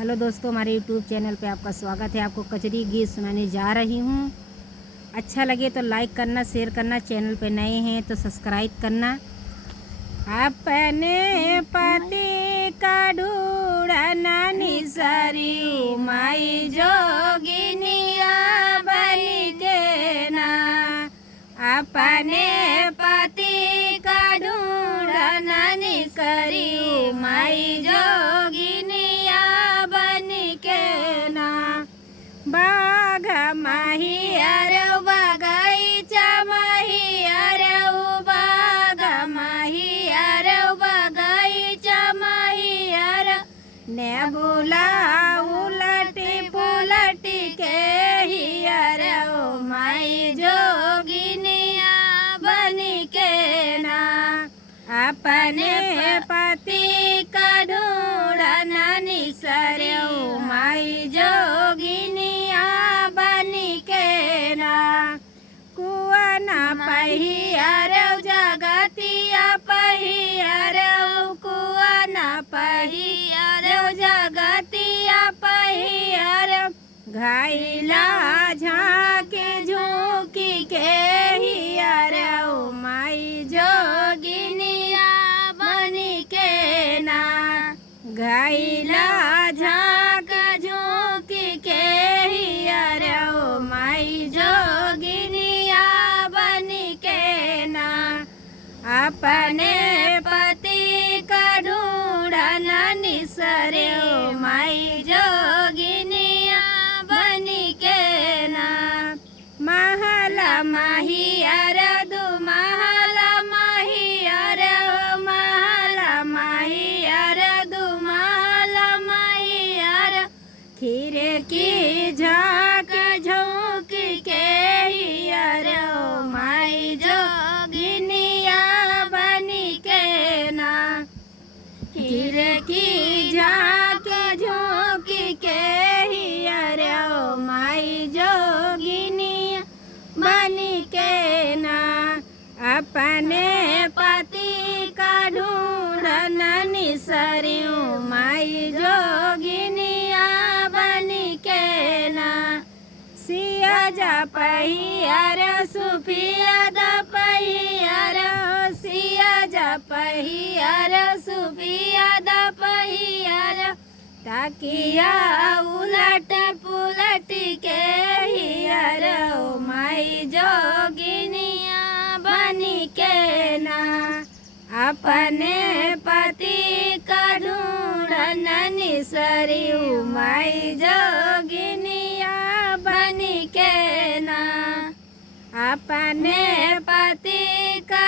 Hello दोस्तों, हमारे YouTube channel पे आपका स्वागत है। आपको कजरी गीत सुनाने जा रही हूँ। अच्छा लगे तो लाइक करना, शेयर करना, चैनल पे नए हैं तो सब्सक्राइब करना। अपने पति का ढूंढना निसरी माई जोगिनिया बन के ना। अपने पति का ढूंढना निसरी माई जोगिनिया बन के ना। बाघ महियर बगैचा महियर बाघ महियर बगैचा महियर ने बुला उलटी पुलटी के हियर माई जोगिनिया बन के ना। अपने पति का ढूंढना निसरो माई जोगिनिया बन के ना। कुआं पहियर जगतिया पहियर कुआं पहियर जगतिया पहियर घायला झाँके झुकी के हियर माई जोगिनिया बन के ना। घायला झाँक झुकी के हियर माई जोगिनिया बन के ना। अपने पति का ढूंढना निसरे माई जोगिनिया बन के ना। महला महियर दु महला महियर महला महियर दु महला महियर खिड़की झाँक झोंक के हियर माई जोगिनिया बन के ना। खिड़की झाँक झोंक के हियर माई जोगिनिया बन के ना। अपने पति का ढूंढना निसरियो माई जोगिनिया बन के ना। सिया जा पहियर सुफिया दा पहियर सिया जा पहियर सुफिया दा पहियर ताकिया उलट पुलट के हियर माई जोगिनिया बन के ना। अपने पति का ढूंढना निसरी माई जोगिनिया बन के ना। अपने पति का